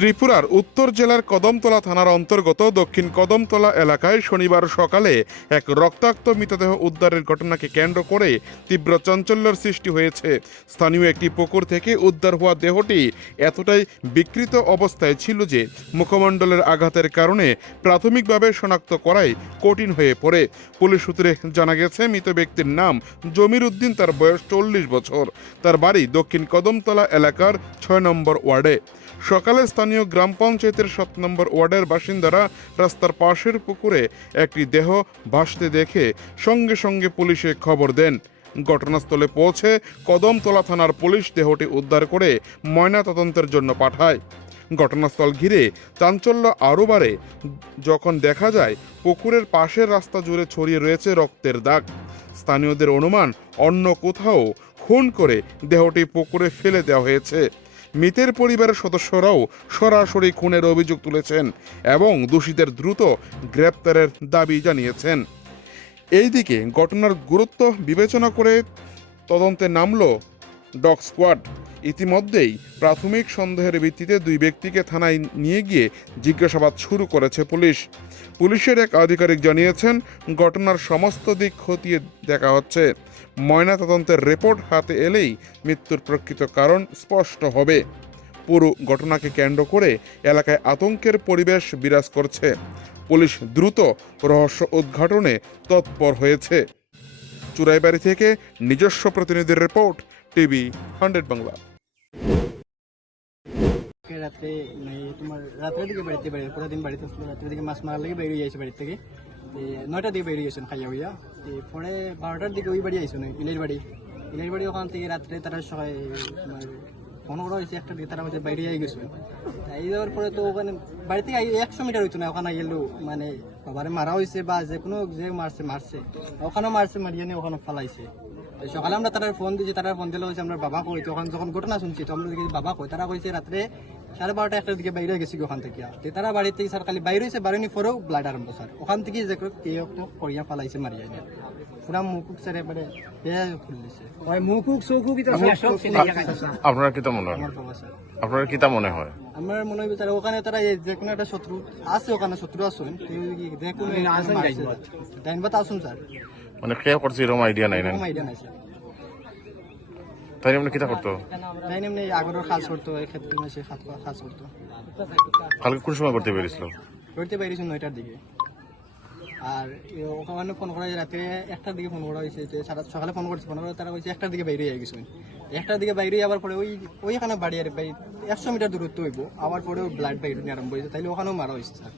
ত্রিপুরার উত্তর জেলার কদমতলা থানার অন্তর্গত দক্ষিণ কদমতলা এলাকায় শনিবার সকালে এক রক্তাক্ত মৃতদেহ উদ্ধারের ঘটনাকে কেন্দ্র করে তীব্র চাঞ্চল্যের সৃষ্টি হয়েছে। স্থানীয় একটি পুকুর থেকে উদ্ধার হওয়া দেহটি এতটাই বিকৃত অবস্থায় ছিল যে মুখমণ্ডলের আঘাতের কারণে প্রাথমিকভাবে শনাক্ত করাই কঠিন হয়ে পড়ে। পুলিশ সূত্রে জানা গেছে, মৃত ব্যক্তির নাম জমির উদ্দিন, তার বয়স 40 বছর। তার বাড়ি দক্ষিণ কদমতলা এলাকার 6 নম্বর ওয়ার্ডে। সকালে স্থানীয় গ্রাম পঞ্চায়েতের 7 নম্বর ওয়ার্ডের বাসিন্দারা রাস্তার পাশের পুকুরে একটি দেহ ভাসতে দেখে সঙ্গে সঙ্গে পুলিশে খবর দেন। ঘটনাস্থলে পৌঁছে কদমতলা থানার পুলিশ দেহটি উদ্ধার করে ময়না তদন্তের জন্য পাঠায়। ঘটনাস্থল ঘিরে চাঞ্চল্য আরও বাড়ে যখন দেখা যায় পুকুরের পাশের রাস্তা জুড়ে ছড়িয়ে রয়েছে রক্তের দাগ। স্থানীয়দের অনুমান, অন্য কোথাও খুন করে দেহটি পুকুরে ফেলে দেওয়া হয়েছে। মৃতের পরিবারের সদস্যরাও সরাসরি খুনের অভিযোগ তুলেছেন এবং দোষীদের দ্রুত গ্রেপ্তারের দাবি জানিয়েছেন। এইদিকে ঘটনার গুরুত্ব বিবেচনা করে তদন্তে নামল ডগ স্কোয়াড। ইতিমধ্যেই প্রাথমিক সন্দেহের ভিত্তিতে 2 ব্যক্তিকে থানায় নিয়ে গিয়ে জিজ্ঞাসাবাদ শুরু করেছে পুলিশ। পুলিশের এক আধিকারিক জানিয়েছেন, ঘটনার সমস্ত দিক খতিয়ে দেখা হচ্ছে। ময়না তদন্তের রিপোর্ট হাতে এলেই মৃত্যুর প্রকৃত কারণ স্পষ্ট হবে। পুরো ঘটনাকে কেন্দ্র করে এলাকায় আতঙ্কের পরিবেশ বিরাজ করছে। পুলিশ দ্রুত রহস্য উদ্ঘাটনে তৎপর হয়েছে। চুরাইবাড়ি থেকে নিজস্ব প্রতিনিধির রিপোর্ট, টিভি 100 বাংলা। রাত্রে তোমার রাত্রের দিকে বাড়িতে প্রতিদিন বাড়িতে রাত্রের দিকে মাছ মারার লাগে বেরিয়ে যাইছে বাড়ির থেকে। 9টার দিকে বেরিয়ে গেছেন খাইয়া হইয়া। পরে 12টার দিকে ওই বাড়ি আইসো না ইলের বাড়ি ওখান থেকে রাত্রে তারা সবাই তোমার ফোন করা হয়েছে 1টার দিকে, তারা হচ্ছে বাইরে যাই গেছে। এই যাওয়ার পরে তো ওখানে বাড়ি থেকে 100 মিটার হইতো না, ওখানে গেলেও মানে বাবারে মারা হয়েছে বা যে কোনো যে মারছে ওখানেও মারিয়ে নিয়ে ওখানে ফালাইছে। সকালে আমরা তারা ফোন দিয়েছি, তারা ফোন দিলে হয়েছে আমরা বাবা কই, তখন যখন ঘটনা শুনছি তো আমরা দেখি বাবা কই, তারা কইছে রাত্রে 12:30 1টার দিকে বাইরে গেছি ওখান থেকে। তারা বাড়ি থেকে স্যার খালি বাইরে হয়েছে, বাড়ি পরেও ব্লাড আরম্ভ স্যার ওখান থেকে যে কেউ করিয়া ফালাইছে মারিয়া নিয়ে পুরা মুকুক স্যার এবারে খুলছে আপনার কি তা মনে হয়? আমার বাবা স্যার। আপনার কি তা মনে হয়? আমার মনে হয় স্যার ওখানে তারা যে কোনো একটা শত্রু আছে, ওখানে শত্রু আসুন যে কোনো ডাইনবাত আসুন স্যার, মানে কে করছে এরকম আইডিয়া নাই না? আইডিয়া নাই স্যার। তাই এমনি কিতা করতো? তাই এমনি আগরের কাজ করতো, এই ক্ষেত্রে সে কাজ করতো। কালকে কোন সময় করতে পেরেছিল? করতে পারিস 9টার দিকে। আর ওখানে ফোন করা হয়েছে রাত্রে 1টার দিকে ফোন করা হয়েছে, যে সকালে ফোন করছে, ফোন করে তারা বলছে 1টার দিকে বাইরে গেছে। 1টার দিকে বাইরে যাওয়ার পরে ওইখানে বাড়ি আর 100 মিটার দূরত্ব হইব, আবার পরেও ব্লাড বাইরে আরম্ভ হয়েছে, তাইলে ওখানেও মারা হয়েছে স্যার।